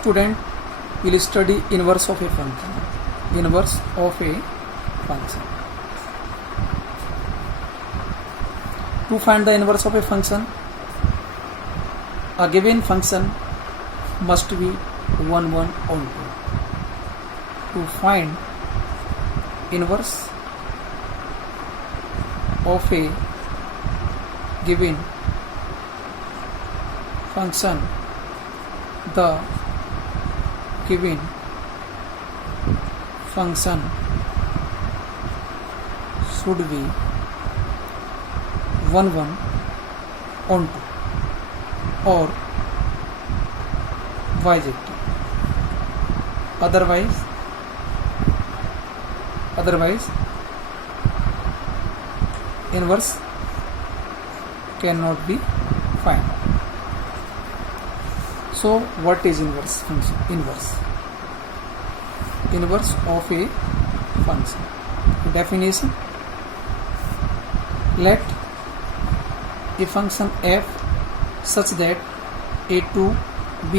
Student will study inverse of a function. Inverse of a function. To find the inverse of a function, a given function must be 1 1 on 2. To find inverse of a given function, the given function should be 1 1 on 2 or bijective. Otherwise inverse cannot be found. So what is inverse function? Inverse of a function. Definition: let a function f such that a to b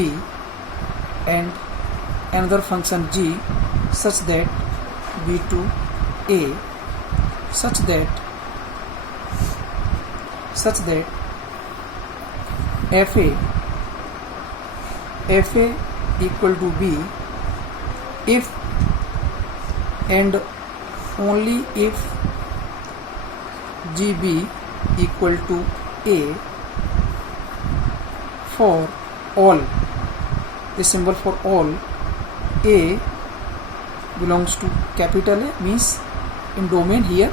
and another function g such that b to a such that fa equal to b if and only if gb equal to a for all, the symbol for all, a belongs to capital A means in domain here,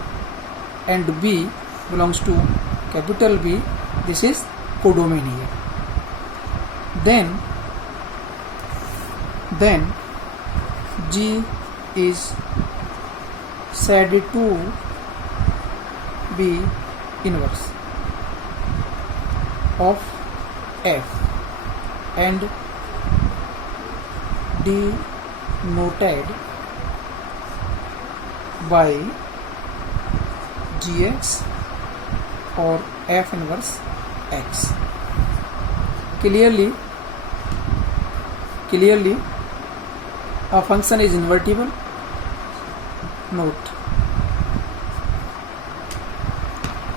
and b belongs to capital B, this is codomain here. Then G is said to be inverse of f and denoted by gx or f inverse x. Clearly a function is invertible. Note,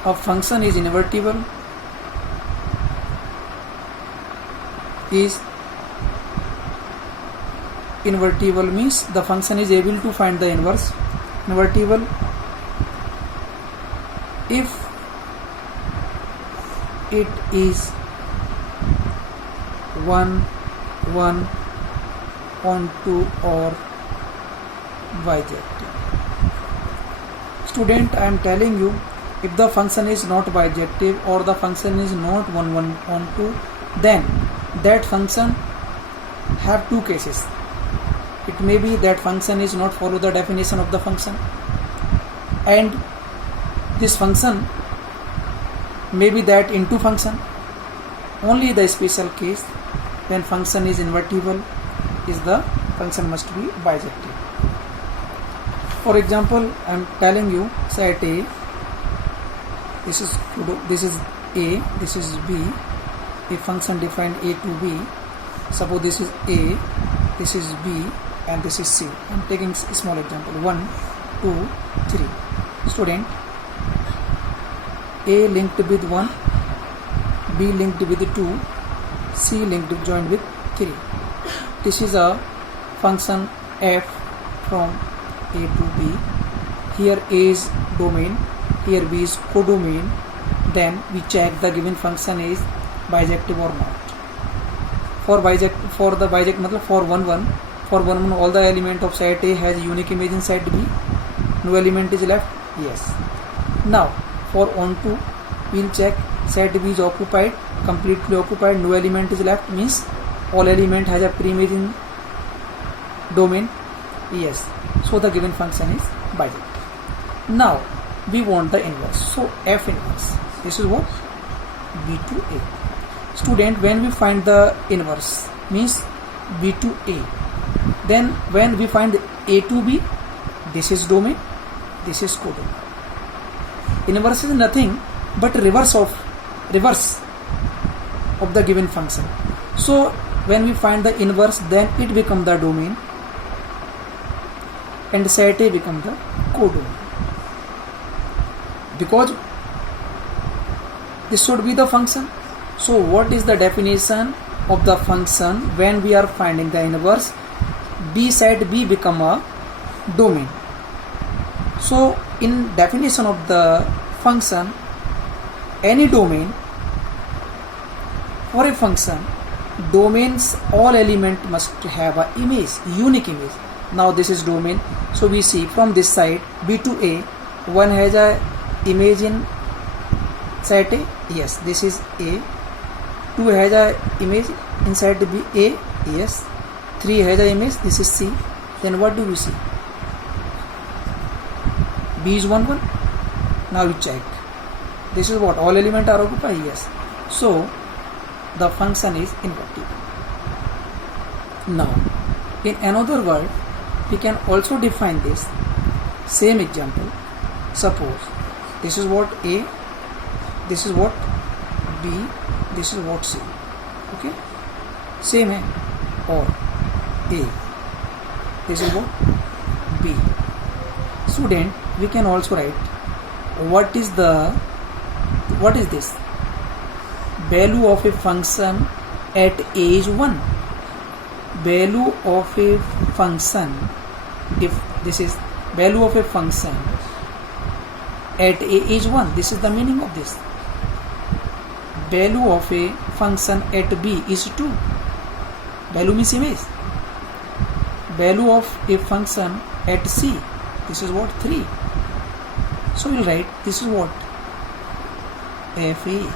a function is invertible means the function is able to find the inverse. Invertible if it is 1 1 on 2 or bijective. Student, I am telling you, if the function is not bijective or the function is not 1 1 on 2, then that function have two cases. It may be that function is not follow the definition of the function, and this function may be that into function. Only the special case when function is invertible is the function must be bijective. For example, I am telling you, set A, this is A, this is B, a function defined A to B. Suppose this is A, this is B, and this is C. I am taking a small example, 1 2 3. Student, A linked with 1, B linked with 2, C linked joined with 3. This is a function f from A to B. Here A is domain, here B is codomain. Then we check the given function is bijective or not. For 1 1 all the element of set A has unique image in set B. No element is left. Yes. Now for on 2 we will check set B is occupied, completely occupied, no element is left, means all element has a pre-image in domain. Yes. So the given function is bijective. Now we want the inverse. So f inverse. This is what? B to A. Student, when we find the inverse means B to A, then when we find A to B, this is domain, this is codomain. Inverse is nothing but reverse of the given function. So when we find the inverse, then it become the domain and set A become the codomain, because this should be the function. So what is the definition of the function when we are finding the inverse? B set B become a domain. So in definition of the function, any domain for a function, domains, all element must have a image, unique image. Now this is domain. So we see from this side B to A, one has a image in set A. Yes, this is A. 2 has a image inside B A. Yes. 3 has a image. This is C. Then what do we see? B is 1 1. Now we check. This is what? All elements are occupied. Yes. So the function is invertible. Now in another word, we can also define this same example. Suppose this is what A, this is what B, this is what C. Okay, same hai. Or A, this is what B. Student, we can also write what is this value of a function at A is 1. Value of a function, if this is value of a function at A is 1, this is the meaning of this. Value of a function at B is 2. Value means image. Value of a function at C, this is what? 3. So we'll write this is what? FA.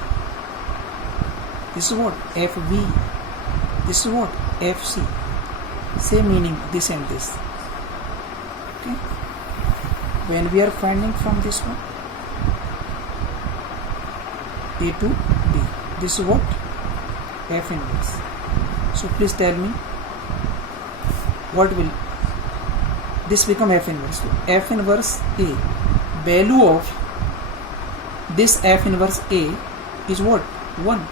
This is what? FB. This is what? FC. Same meaning, this and this. Okay. When we are finding from this one, A to B, this is what? F inverse. So please tell me, what will this become? F inverse. So F inverse A, value of this F inverse A is what? 1.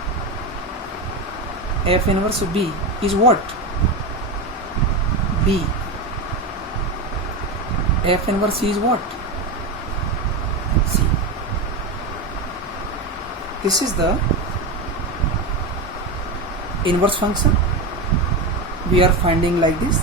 F inverse B is what? B. F inverse C is what? C. This is the inverse function we are finding like this.